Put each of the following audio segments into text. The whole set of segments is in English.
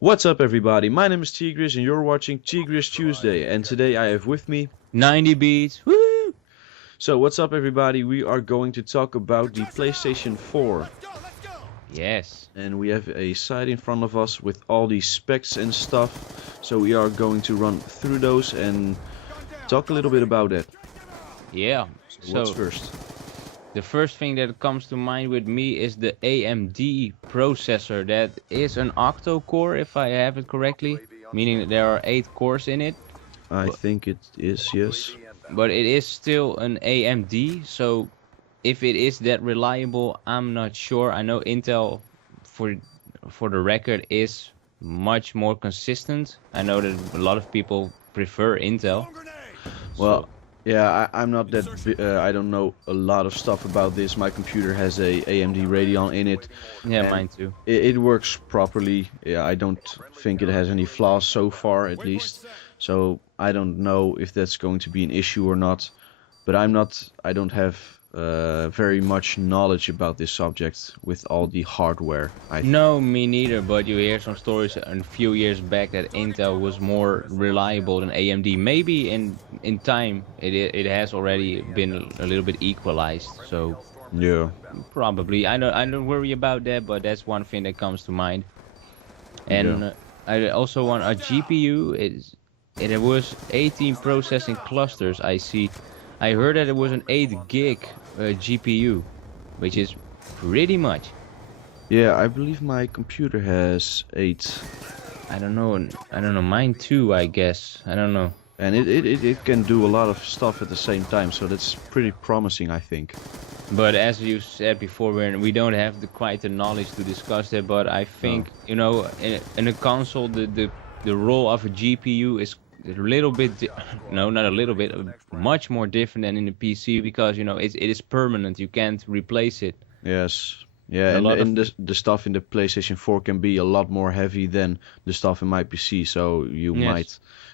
What's up everybody, my name is T-Grizz and you're watching T-Grizz Tuesday, and today I have with me 90Beats. Woo! So what's up everybody, we are going to talk about the PlayStation 4. Yes. And we have a site in front of us with all these specs and stuff. So we are going to run through those and talk a little bit about it. Yeah. So what's first? The first thing that comes to mind with me is the AMD processor. That is an octo-core, if I have it correctly. Meaning that there are 8 cores in it. I think it is, yes. But it is still an AMD, so if it is that reliable, I'm not sure. I know Intel, for the record, is much more consistent. I know that a lot of people prefer Intel. Well, yeah, I'm not that. I don't know a lot of stuff about this. My computer has a AMD Radeon in it. Yeah, mine too. It works properly. Yeah, I don't think it has any flaws so far, at least. So I don't know if that's going to be an issue or not. But I don't have very much knowledge about this subject with all the hardware. No, me neither, but you hear some stories a few years back that Intel was more reliable than AMD. Maybe in time it has already been a little bit equalized, so yeah, probably. I don't worry about that, but that's one thing that comes to mind. And yeah. I also want a GPU. It was 18 processing clusters. I heard that it was an 8 gig GPU, which is pretty much. Yeah, I believe my computer has 8. I don't know. Mine too, I guess. I don't know. And it can do a lot of stuff at the same time, so that's pretty promising, I think. But as you said before, we don't have quite the knowledge to discuss that. But I think you know, in a console, the role of a GPU is a little bit, no, not a little bit, much more different than in the PC, because you know it is permanent. You can't replace it. Yes. Yeah, and the stuff in the PlayStation 4 can be a lot more heavy than the stuff in my PC, so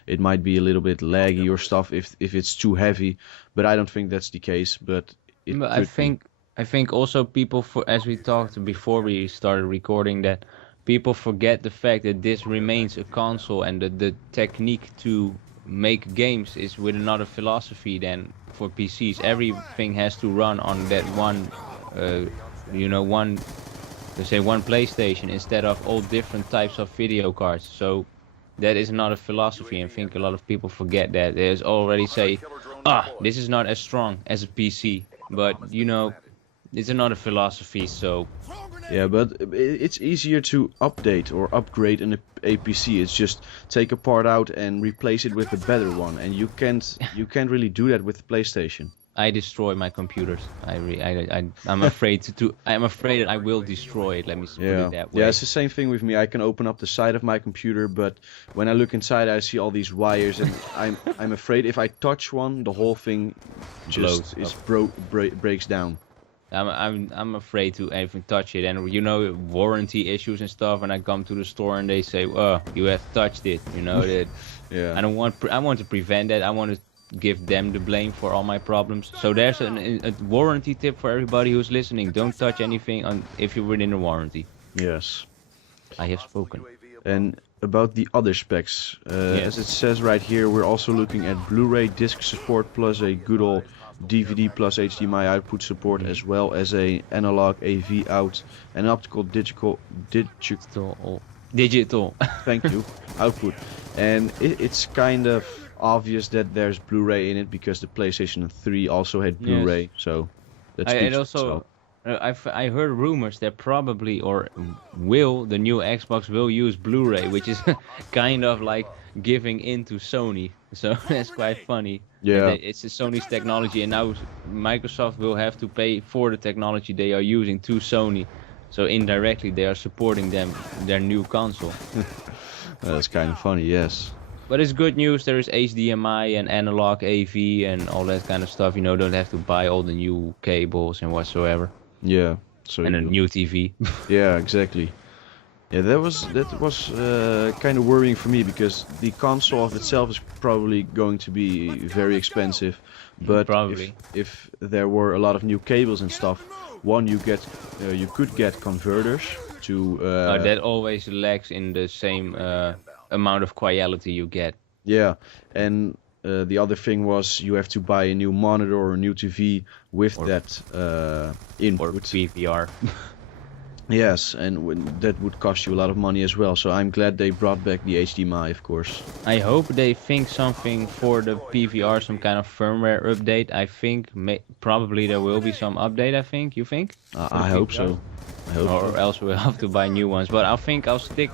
it might be a little bit laggy or stuff if it's too heavy, but I don't think that's the case. But I think also people, as we talked before we started recording, that people forget the fact that this remains a console, and the technique to make games is with another philosophy than for PCs. Everything has to run on that one, one PlayStation instead of all different types of video cards. So that is another philosophy, and I think a lot of people forget that. There's already say, this is not as strong as a PC, but you know, it's another philosophy. So yeah, but it's easier to update or upgrade an PC. It's just take a part out and replace it with a better one, and you can't really do that with the PlayStation. I destroy my computers. I'm afraid I'm afraid that I will destroy it. Let me put it that way. Yeah, it's the same thing with me. I can open up the side of my computer, but when I look inside, I see all these wires, and I'm afraid if I touch one, the whole thing just breaks down. I'm afraid to even touch it, and you know, warranty issues and stuff. And I come to the store and they say, "Oh, you have touched it." You know that. Yeah. I want to prevent that. I want to give them the blame for all my problems. So there's a warranty tip for everybody who's listening. Don't touch anything if you're within a warranty. Yes. I have spoken. And about the other specs, as it says right here, we're also looking at Blu-ray disc support plus a good old DVD plus HDMI output support, as well as a analog AV out and optical digital thank you, output. And it's kind of obvious that there's Blu-ray in it because the PlayStation 3 also had Blu-ray, yes. So that's I heard rumors that probably the new Xbox will use Blu-ray, which is kind of like giving in to Sony. So that's quite funny. Yeah, it's Sony's technology, and now Microsoft will have to pay for the technology they are using to Sony. So indirectly they are supporting their new console. That's kind of funny, yes. But it's good news. There is HDMI and analog AV and all that kind of stuff. You know, don't have to buy all the new cables and whatsoever. Yeah. So and a new TV. Yeah, exactly. Yeah, that was kind of worrying for me, because the console of itself is probably going to be very expensive. But if there were a lot of new cables and stuff, one you could get converters, to. That always lacks in the same amount of quality you get. Yeah, and the other thing was you have to buy a new monitor or a new TV with that Or input. PVR. Yes, and that would cost you a lot of money as well. So I'm glad they brought back the HDMI, of course. I hope they think something for the PVR, some kind of firmware update. I think probably there will be some update. I think. You think? I hope so. I hope Or so. else we'll have to buy new ones. But I think I'll stick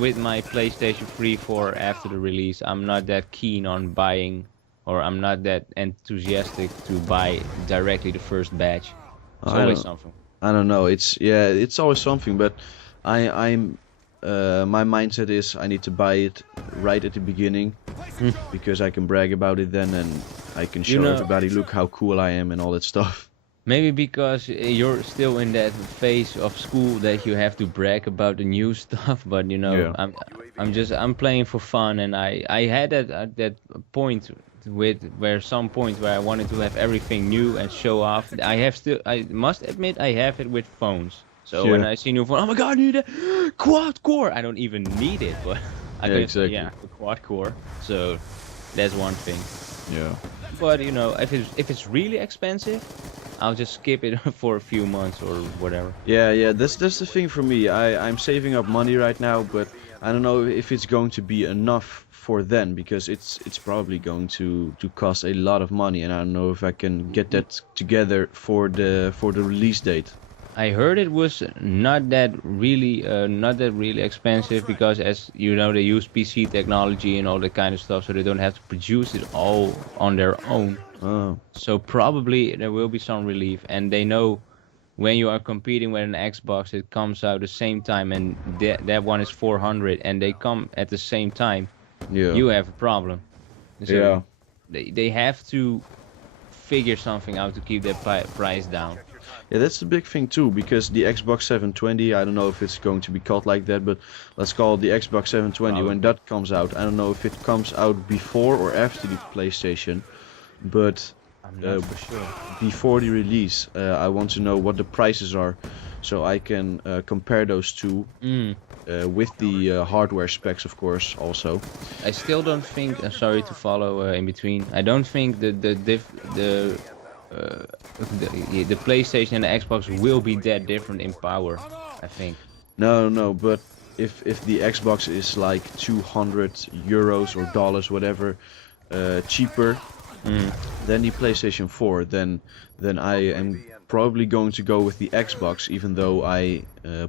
with my PlayStation 3 for after the release. I'm not that keen on buying, or I'm not that enthusiastic to buy directly the first batch. It's always something. I don't know. It's always something, but I'm my mindset is I need to buy it right at the beginning because I can brag about it then and I can show everybody, look how cool I am and all that stuff. Maybe because you're still in that phase of school that you have to brag about the new stuff, but you know, Yeah. I'm playing for fun, and I had that point some point where I wanted to have everything new and show off. I must admit I have it with phones. So when I see new phone, oh my god, I need a quad core. I don't even need it, but I Yeah, exactly. the quad core. So that's one thing. Yeah. But you know, if it's really expensive, I'll just skip it for a few months or whatever. Yeah, that's the thing for me. I'm saving up money right now, but I don't know if it's going to be enough for then because it's probably going to cost a lot of money, and I don't know if I can get that together for the release date. I heard it was not that really expensive because, as you know, they use PC technology and all that kind of stuff, so they don't have to produce it all on their own. Oh. So probably there will be some relief, and they know when you are competing with an Xbox, it comes out the same time, and that one is 400, and they come at the same time. Yeah. You have a problem. So Yeah. They have to figure something out to keep their price down. Yeah, that's the big thing too, because the Xbox 720, I don't know if it's going to be called like that, but let's call it the Xbox 720. When that comes out, I don't know if it comes out before or after the PlayStation, but I'm not for sure. before the release, I want to know what the prices are, so I can compare those two with the hardware specs, of course, also. I still don't think. Sorry to follow in between. I don't think the PlayStation and the Xbox will be that different in power. I think. No, but if the Xbox is like 200 euros or dollars, whatever, cheaper than the PlayStation 4, then I am probably going to go with the Xbox, even though I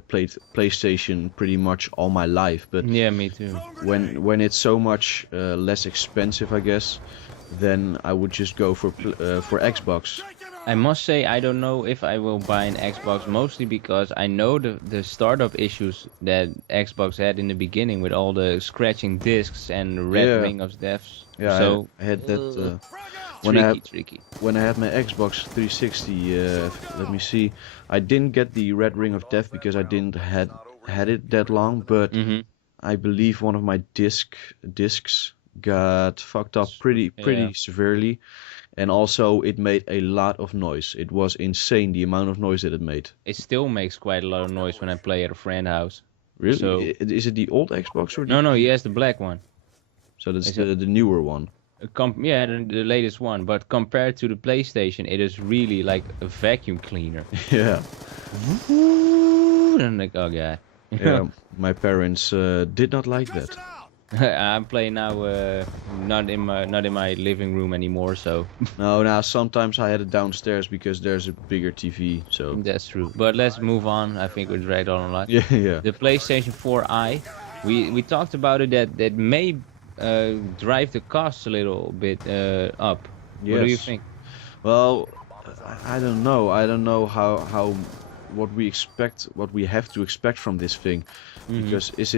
played PlayStation pretty much all my life. But yeah, me too. when it's so much less expensive, I guess, then I would just go for Xbox. I must say I don't know if I will buy an Xbox, mostly because I know the startup issues that Xbox had in the beginning with all the scratching discs and red ring of deaths. Yeah, so I had that tricky. When I had my Xbox 360. Let me see. I didn't get the red ring of death because I didn't had it that long, but I believe one of my discs got fucked up pretty severely. And also, it made a lot of noise. It was insane, the amount of noise that it made. It still makes quite a lot of noise when I play at a friend's house. Really? So, is it the old Xbox or the... No, he has the black one. So that's the newer one. Yeah, the latest one. But compared to the PlayStation, it is really like a vacuum cleaner. Yeah. And I'm like, oh god. Yeah, my parents did not like that. I'm playing now, not in my living room anymore, so. No, sometimes I had it downstairs because there's a bigger TV, so. That's true. But let's move on. I think we dragged on a lot. Yeah. The PlayStation 4i, we talked about it that may drive the costs a little bit up. Yes. What do you think? Well, I don't know. I don't know how what we have to expect from this thing. Because if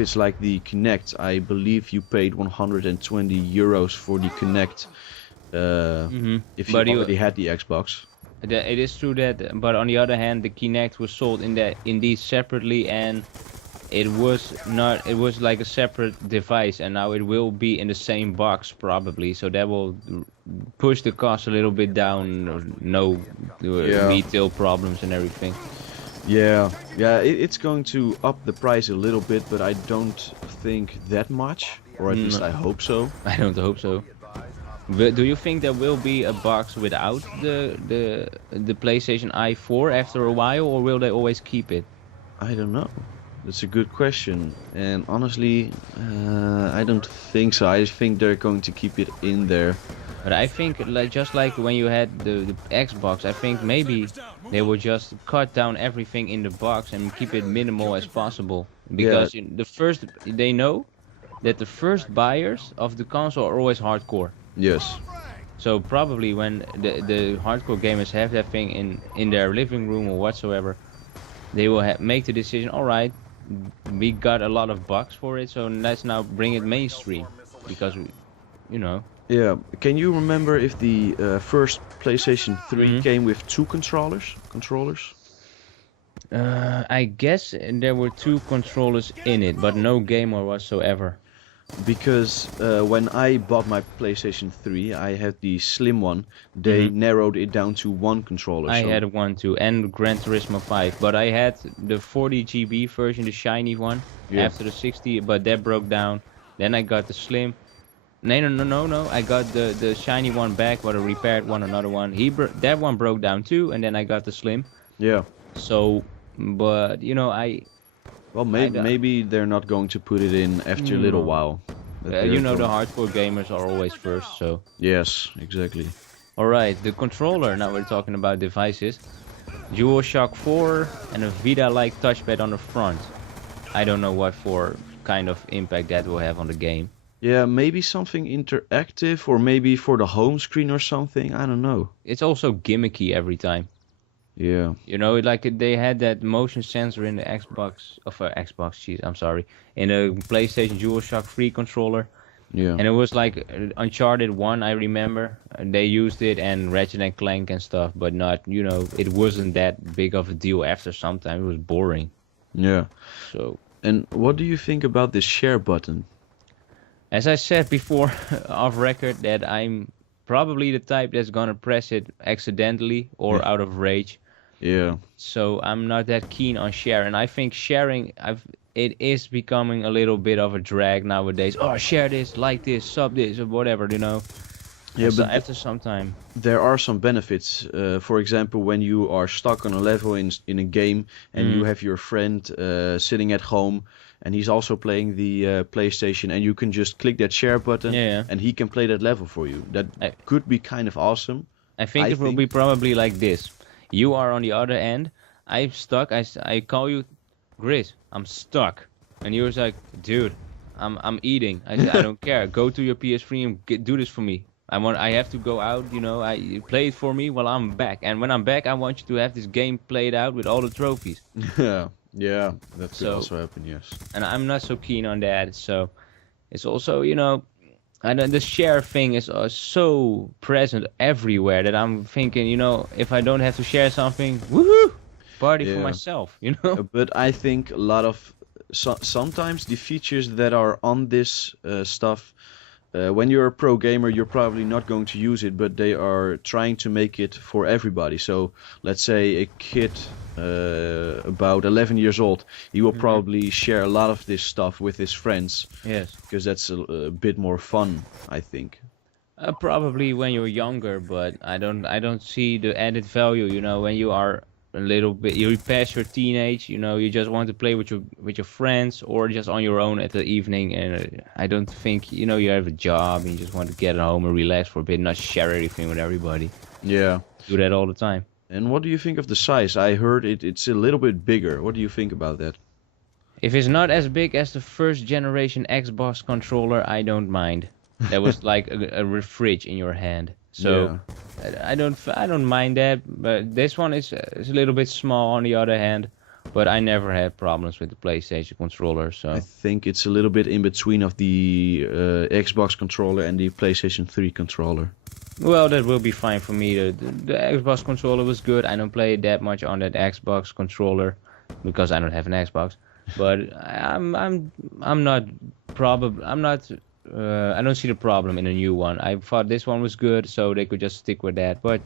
it's like the Kinect, I believe you paid 120 euros for the Kinect if you already had the Xbox. It is true that, but on the other hand, the Kinect was sold indeed separately, and it was like a separate device, and now it will be in the same box probably, so that will push the cost a little bit down. No retail problems and everything. Yeah, yeah, it's going to up the price a little bit, but I don't think that much, or at least I hope so. I don't hope so. But do you think there will be a box without the PlayStation i4 after a while, or will they always keep it? I don't know. That's a good question, and honestly, I don't think so. I think they're going to keep it in there. But I think like just like when you had the Xbox, I think maybe they will just cut down everything in the box and keep it minimal as possible. Because they know that the first buyers of the console are always hardcore. Yes. So probably when the hardcore gamers have that thing in their living room or whatsoever, they will make the decision. All right, we got a lot of bucks for it, so let's now bring it mainstream because you know. Yeah. Can you remember if the first PlayStation 3 came with two controllers? I guess there were two controllers in it, but no gamer whatsoever. Because when I bought my PlayStation 3, I had the slim one. They narrowed it down to one controller. I had one too, and Gran Turismo 5, but I had the 40 GB version, the shiny one, after the 60, but that broke down. Then I got the slim. No. I got the shiny one back, but a repaired one, another one. That one broke down too, and then I got the slim. Yeah. So, but you know, well, maybe they're not going to put it in after a little while. You know, the hardcore gamers are always first, so. Yes, exactly. Alright, the controller, now we're talking about devices. DualShock 4 and a Vita-like touchpad on the front. I don't know what kind of impact that will have on the game. Yeah, maybe something interactive, or maybe for the home screen or something, I don't know. It's also gimmicky every time. Yeah. You know, like they had that motion sensor in the in the PlayStation DualShock 3 controller. Yeah. And it was like Uncharted 1, I remember. They used it and Ratchet and Clank and stuff, but not, you know, it wasn't that big of a deal after some time. It was boring. Yeah. So. And what do you think about this share button? As I said before, off record, that I'm probably the type that's gonna press it accidentally or out of rage. Yeah. So I'm not that keen on share, and I think sharing, it is becoming a little bit of a drag nowadays. Oh, share this, like this, sub this, or whatever, you know. Yeah, but after some time, there are some benefits. For example, when you are stuck on a level in a game and you have your friend sitting at home and he's also playing the PlayStation, and you can just click that share button and he can play that level for you. That could be kind of awesome. I think it will be probably like this. You are on the other end. I'm stuck. I call you, Grizz. I'm stuck, and you're like, dude, I'm eating. I don't care. Go to your PS3 and do this for me. I have to go out. You know, you play it for me while I'm back. And when I'm back, I want you to have this game played out with all the trophies. Yeah, that could also happen. Yes. And I'm not so keen on that. So it's also, you know. And the share thing is so present everywhere that I'm thinking, you know, if I don't have to share something, woohoo, party for myself, you know. But I think a lot of sometimes the features that are on this stuff, when you're a pro gamer, you're probably not going to use it, but they are trying to make it for everybody. So let's say a kid about 11 years old, he will probably share a lot of this stuff with his friends. Yes. Because that's a bit more fun, I think. Probably when you're younger, but I don't see the added value. You know, when you are a little bit, you pass your teenage, you know, you just want to play with your friends or just on your own at the evening. And I don't think, you know, you have a job and you just want to get home and relax for a bit, not share everything with everybody. Yeah. Do that all the time. And what do you think of the size? I heard it's a little bit bigger. What do you think about that? If it's not as big as the first generation Xbox controller, I don't mind. That was like a fridge in your hand. So I don't mind that. But this one is a little bit small on the other hand. But I never had problems with the PlayStation controller. So I think it's a little bit in between of the Xbox controller and the PlayStation 3 controller. Well, that will be fine for me. The Xbox controller was good. I don't play that much on that Xbox controller because I don't have an Xbox. But I don't see the problem in a new one. I thought this one was good, so they could just stick with that. But,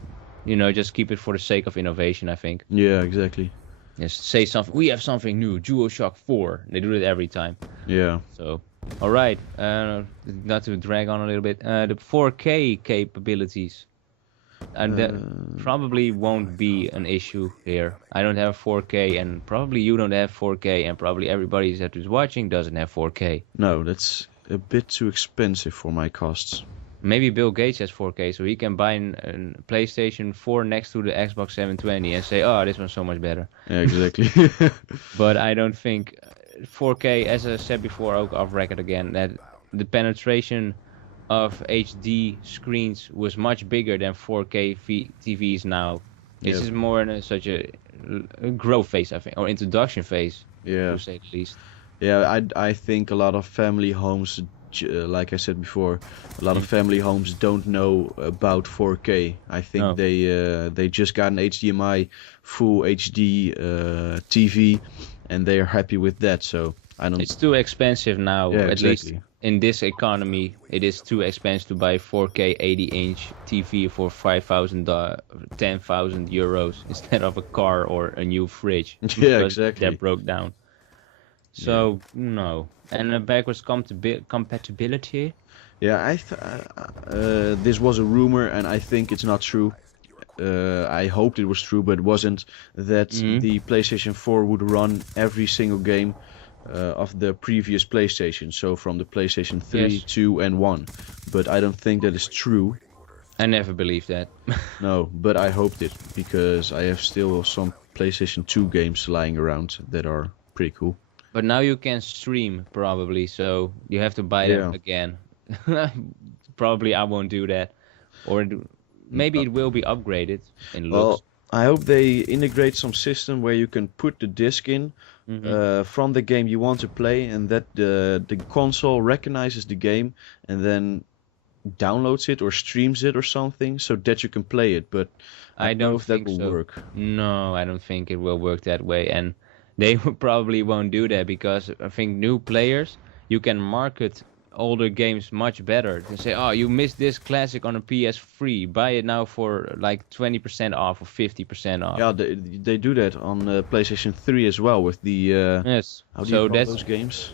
you know, just keep it for the sake of innovation, I think. Yeah, exactly. Just say something. We have something new. DualShock 4. They do it every time. Yeah. So, all right. Not to drag on a little bit. The 4K capabilities. And that probably won't be an issue here. I don't have 4K, and probably you don't have 4K, and probably everybody that is watching doesn't have 4K. No, that's a bit too expensive for my costs. Maybe Bill Gates has 4K, so he can buy a PlayStation 4 next to the Xbox 720 and say, "Oh, this one's so much better." Yeah, exactly. But I don't think 4K, as I said before, off record again, that the penetration of HD screens was much bigger than 4K TVs now. This is more in such a growth phase, I think, or introduction phase, to say the least. Yeah, I think a lot of family homes, like I said before, a lot of family homes don't know about 4K. I think they just got an HDMI full HD TV, and they are happy with that. So I don't. It's too expensive now. Yeah, at exactly. least in this economy, it is too expensive to buy 4K 80-inch TV for 10,000 euros instead of a car or a new fridge. Yeah, exactly. That broke down. So no. And backwards compatibility. Yeah, this was a rumor, and I think it's not true. I hoped it was true, but it wasn't. That the PlayStation 4 would run every single game of the previous PlayStation, so from the PlayStation 3, 2, and 1. But I don't think that is true. I never believed that. No, but I hoped it, because I have still some PlayStation 2 games lying around that are pretty cool. But now you can stream, probably, so you have to buy them again. Probably I won't do that. Or maybe it will be upgraded in looks. Well, I hope they integrate some system where you can put the disc in from the game you want to play, and that the console recognizes the game and then downloads it or streams it or something, so that you can play it. But I don't know if that will work. No, I don't think it will work that way, and they probably won't do that, because I think new players, you can market older games much better. They say, "Oh, you missed this classic on a PS3. Buy it now for like 20% off or 50% off." Yeah, they do that on PlayStation 3 as well with the how do you call those games?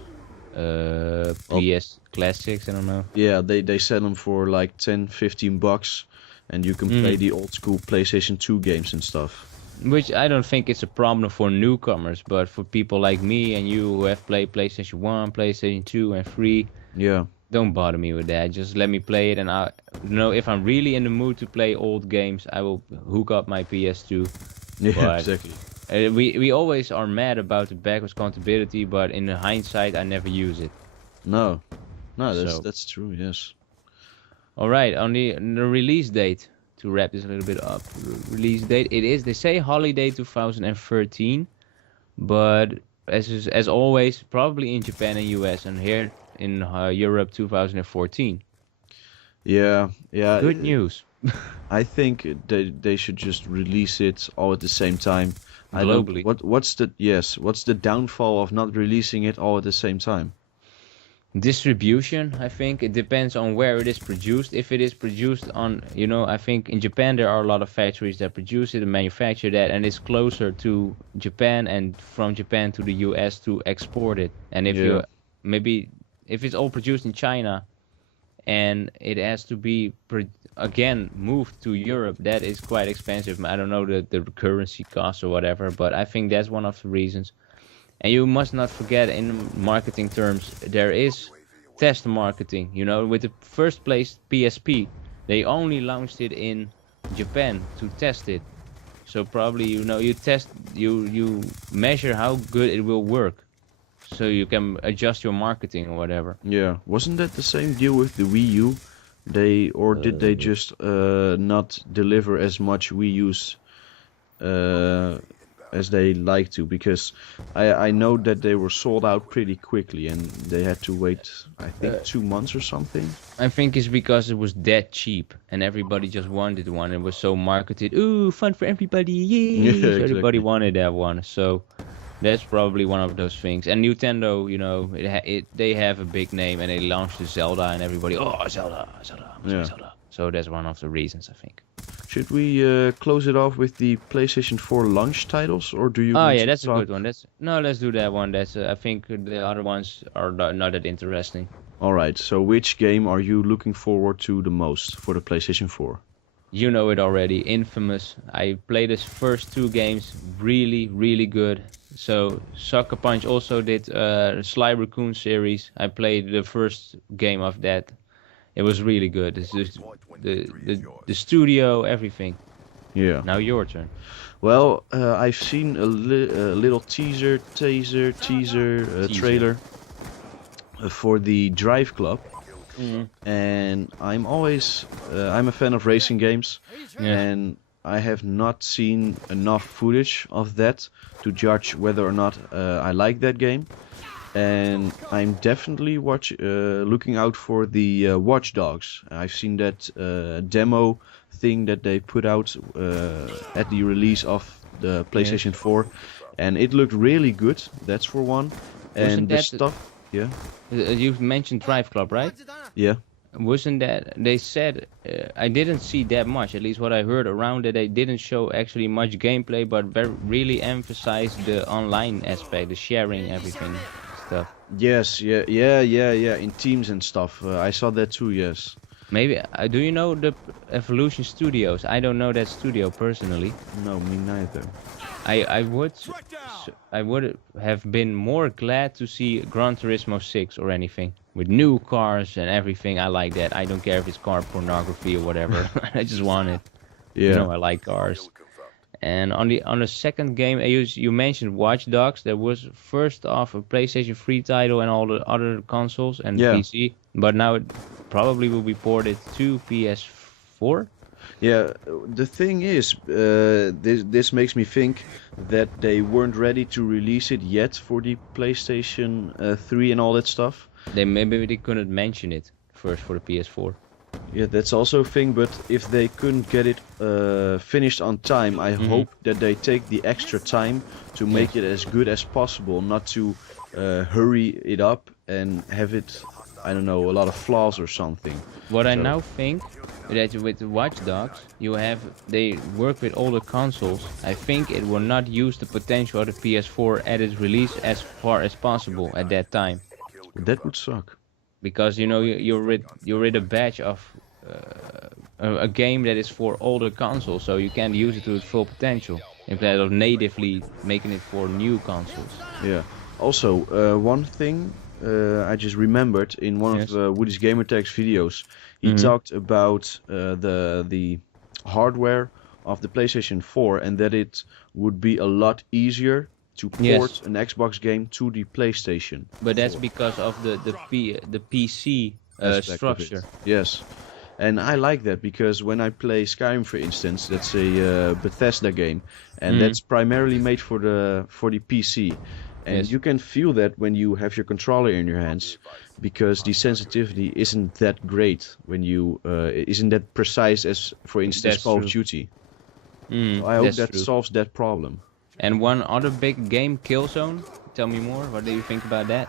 PS classics, I don't know. Yeah, they sell them for like 10-15 bucks, and you can play the old school PlayStation 2 games and stuff. Which I don't think it's a problem for newcomers, but for people like me and you who have played PlayStation 1, PlayStation 2 and 3, don't bother me with that. Just let me play it, and I if I'm really in the mood to play old games, I will hook up my PS2. Yeah, but exactly. We always are mad about the backwards compatibility, but in hindsight, I never use it. No, that's true. Yes. All right, on the release date. To wrap this a little bit up, release date, they say holiday 2013, but as always, probably in Japan and US, and here in Europe 2014. Yeah. Good news. I think they should just release it all at the same time. Globally. What's the downfall of not releasing it all at the same time? Distribution, I think it depends on where it is produced. If it is produced on, I think in Japan there are a lot of factories that produce it and manufacture that, and it's closer to Japan, and from Japan to the US to export it. And if if it's all produced in China and it has to be again moved to Europe, that is quite expensive. I don't know the currency cost or whatever, but I think that's one of the reasons. And you must not forget, in marketing terms, there is test marketing. With the first place PSP, they only launched it in Japan to test it. So probably you measure how good it will work, so you can adjust your marketing or whatever. Yeah, wasn't that the same deal with the Wii U? Did they just not deliver as much Wii U's as they like to? Because I know that they were sold out pretty quickly, and they had to wait, I think, 2 months or something. I think it's because it was that cheap and everybody just wanted one. It was so marketed. Ooh, fun for everybody! Yay! Yeah, So exactly. everybody wanted that one. So that's probably one of those things. And Nintendo, they have a big name, and they launched the Zelda, and everybody, oh, Zelda. So that's one of the reasons, I think. Should we close it off with the PlayStation 4 launch titles, or do you Oh want yeah, to that's a talk? good one. Let's do that one. That's I think the other ones are not that interesting. Alright, so which game are you looking forward to the most for the PlayStation 4? You know it already, Infamous. I played his first 2 games, really good. So Sucker Punch also did Sly Raccoon series. I played the first game of that. It was really good. It's just the studio, everything. Yeah. Now your turn. Well, I've seen a little teaser, trailer for the Drive Club, and I'm a fan of racing games, and I have not seen enough footage of that to judge whether or not I like that game. And I'm definitely looking out for the Watch Dogs. I've seen that demo thing that they put out at the release of the PlayStation 4, and it looked really good. That's for one. And the stuff, yeah. You mentioned Drive Club, right? Yeah. Wasn't that they said? I didn't see that much. At least what I heard around that they didn't show actually much gameplay, but really emphasized the online aspect, the sharing, everything stuff. Yes, yeah. In teams and stuff. I saw that too. Yes. Maybe do you know the Evolution Studios? I don't know that studio personally. No, me neither. I would have been more glad to see Gran Turismo 6 or anything with new cars and everything. I like that. I don't care if it's car pornography or whatever. I just want it. Yeah. You know, I like cars. And on the second game, you mentioned Watch Dogs. That was first off a PlayStation 3 title and all the other consoles and PC. But now it probably will be ported to PS4. Yeah, the thing is, this makes me think that they weren't ready to release it yet for the PlayStation 3 and all that stuff. Maybe they couldn't mention it first for the PS4. Yeah, that's also a thing, but if they couldn't get it finished on time, I hope that they take the extra time to make it as good as possible, not to hurry it up and have it, I don't know, a lot of flaws or something. What I now think that with Watch Dogs, they work with all the consoles. I think it will not use the potential of the PS4 at its release as far as possible at that time. That would suck. Because you know you're rid a batch of a game that is for older consoles, so you can't use it to its full potential instead of natively making it for new consoles. Yeah. Also, one thing I just remembered in one of Woody's Gamertag's videos, he talked about the hardware of the PlayStation 4 and that it would be a lot easier to port an Xbox game to the PlayStation. But that's because of the PC structure. Yes. And I like that because when I play Skyrim, for instance, that's a Bethesda game, and that's primarily made for the PC. And you can feel that when you have your controller in your hands, because the sensitivity isn't that great when you isn't that precise as, for instance, Call of Duty. So I hope that solves that problem. And one other big game, Killzone. Tell me more. What do you think about that?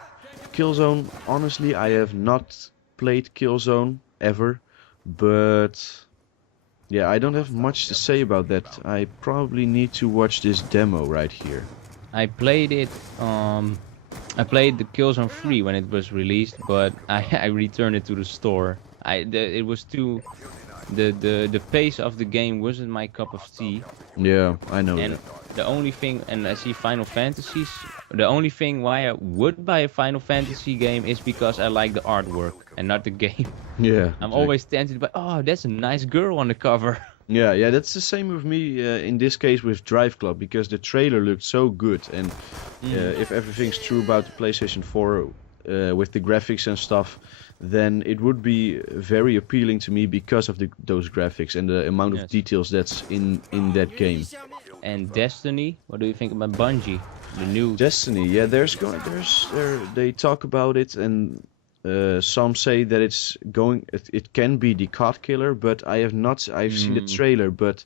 Killzone, honestly, I have not played Killzone ever, but yeah, I don't have much to say about that. I probably need to watch this demo right here. I played it. I played the Killzone 3 when it was released, but I returned it to the store. It was too. The pace of the game wasn't my cup of tea. Yeah, I know. And the only thing, and I see Final Fantasies. The only thing why I would buy a Final Fantasy game is because I like the artwork and not the game. Yeah. I'm always tempted by, oh, that's a nice girl on the cover. Yeah, that's the same with me in this case with Drive Club, because the trailer looked so good, and if everything's true about the PlayStation 4 with the graphics and stuff, then it would be very appealing to me because of those graphics and the amount of details that's in that game. And Destiny, what do you think about Bungie? The new Destiny, yeah, they talk about it, and some say that it can be the COD killer, but I've seen the trailer, but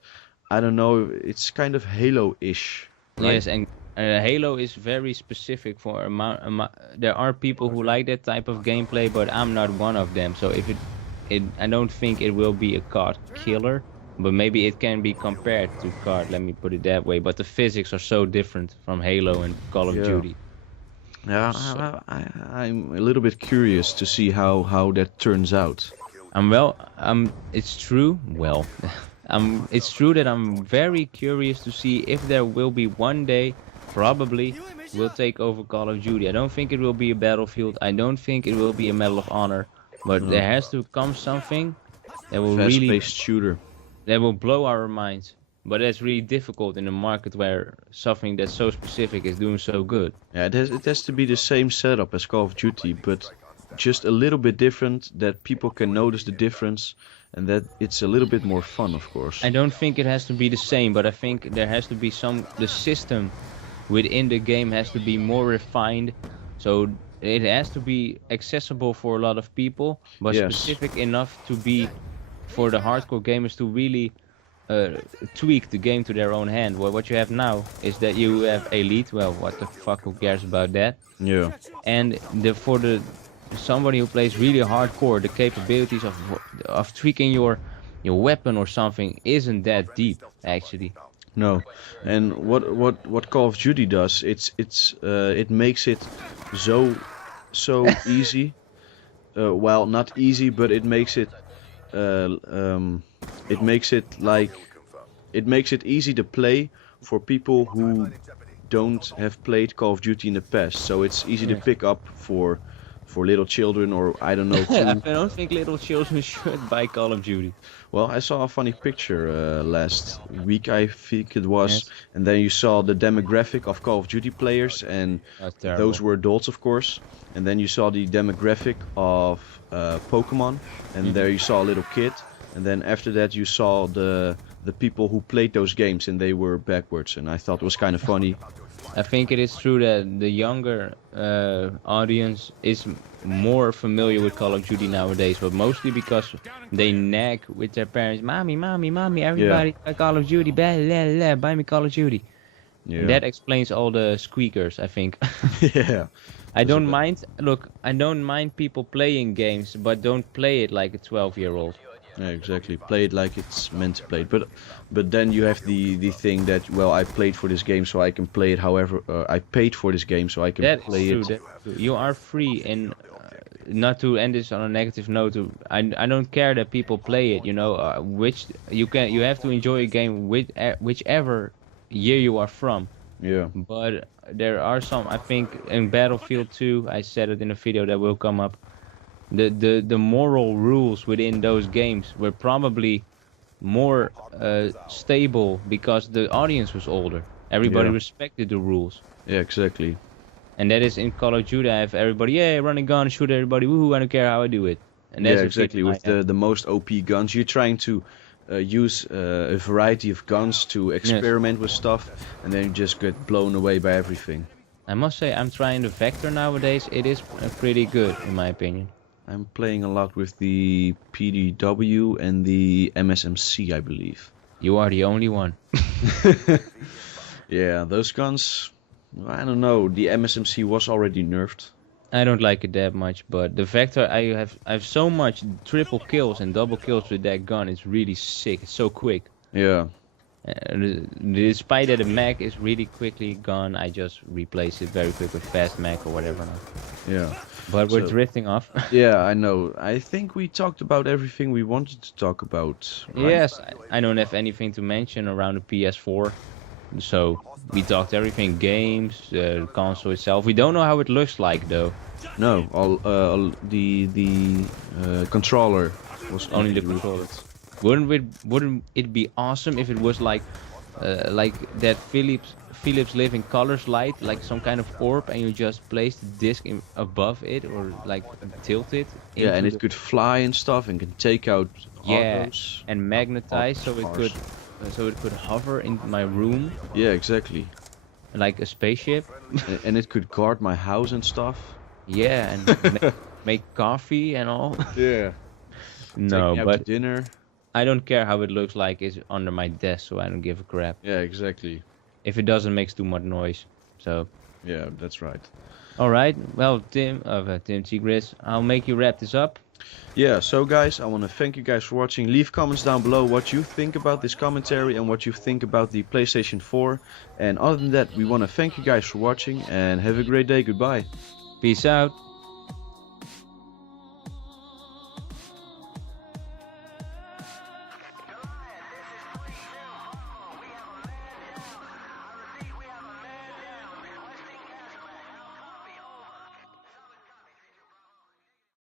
I don't know, it's kind of Halo-ish. Right? Yes, and Halo is very specific for there are people who like that type of gameplay, but I'm not one of them. So if I don't think it will be a COD killer, but maybe it can be compared to COD. Let me put it that way. But the physics are so different from Halo and Call of Yeah. Duty. Yeah, So, I'm a little bit curious to see how that turns out. it's true. Well, it's true that I'm very curious to see if there will be one day, probably, will take over Call of Duty. I don't think it will be a Battlefield. I don't think it will be a Medal of Honor. But No. there has to come something that will Fast-paced shooter. that will blow our minds. But that's really difficult in a market where something that's so specific is doing so good. Yeah, it has to be the same setup as Call of Duty, but just a little bit different, that people can notice the difference, and that it's a little bit more fun, of course. I don't think it has to be the same, but I think there has to be the system within the game has to be more refined. So it has to be accessible for a lot of people, but Yes. specific enough to be for the hardcore gamers to really tweak the game to their own hand. Well, what you have now is that you have Elite. Well, what the fuck, who cares about that? Yeah. And for somebody who plays really hardcore, the capabilities of tweaking your weapon or something isn't that deep, actually. No, and what Call of Duty does, it makes it so easy. Well, not easy, but it makes it it makes it like it makes it easy to play for people who don't have played Call of Duty in the past. So it's easy to pick up for little children, or I don't know. I don't think little children should buy Call of Duty. Well, I saw a funny picture last week, I think it was, Yes. and then you saw the demographic of Call of Duty players, and That's terrible. those were adults, of course. And then you saw the demographic of Pokemon, and there you saw a little kid. And then after that, you saw the people who played those games, and they were backwards. And I thought it was kind of funny. I think it is true that the younger audience is more familiar with Call of Duty nowadays, but mostly because they nag with their parents, mommy, mommy, mommy, everybody buy Call of Duty, blah, blah, blah, buy me Call of Duty. Yeah. And that explains all the squeakers, I think. Yeah. I don't mind people playing games, but don't play it like a 12-year-old. Yeah, exactly. Play it like it's meant to play it. But then you have the thing that, well, I played for this game, so I can play it however. I paid for this game, so I can That is play true. it. That's true. You are free, and not to end this on a negative note. I don't care that people play it. You know, you have to enjoy a game with whichever year you are from. Yeah. But there are some. I think in Battlefield 2, I said it in a video that will come up. The moral rules within those games were probably more stable because the audience was older. Everybody respected the rules. Yeah, exactly. And that is in Call of Duty. I have everybody, yeah, run a gun, shoot everybody, woohoo, I don't care how I do it. And that's Yeah, a exactly. feeling With I have. the most OP guns, you're trying to use a variety of guns to experiment with stuff, and then you just get blown away by everything. I must say, I'm trying the Vector nowadays. It is pretty good, in my opinion. I'm playing a lot with the PDW and the MSMC, I believe. You are the only one. Yeah, those guns, I don't know. The MSMC was already nerfed. I don't like it that much, but the Vector, I have so much triple kills and double kills with that gun. It's really sick. It's so quick. Yeah. Despite that the mag is really quickly gone, I just replace it very quick with fast mag or whatever now. Yeah. But we're So- drifting off. Yeah, I know. I think we talked about everything we wanted to talk about. Right? Yes, I don't have anything to mention around the PS4. So we talked everything, games, the console itself. We don't know how it looks like though. No, the controller was Only the included. controller. Wouldn't it be awesome if it was like that Philips Living Colors light, like some kind of orb, and you just place the disc above it or like tilt it? Yeah, and into it the- could fly and stuff and can take out Yeah, autos. and magnetize so it Cars. could hover in my room Yeah, exactly. like a spaceship. And it could guard my house and stuff. Yeah, and make coffee and all. Yeah. No, Take me out but to dinner. I don't care how it looks like. It's under my desk, so I don't give a crap. Yeah, exactly. If it doesn't make too much noise. So, Yeah, that's right. all right. Well, Tim T-Grizz, I'll make you wrap this up. Yeah, so guys, I want to thank you guys for watching. Leave comments down below what you think about this commentary and what you think about the PlayStation 4. And other than that, we want to thank you guys for watching and have a great day. Goodbye. Peace out.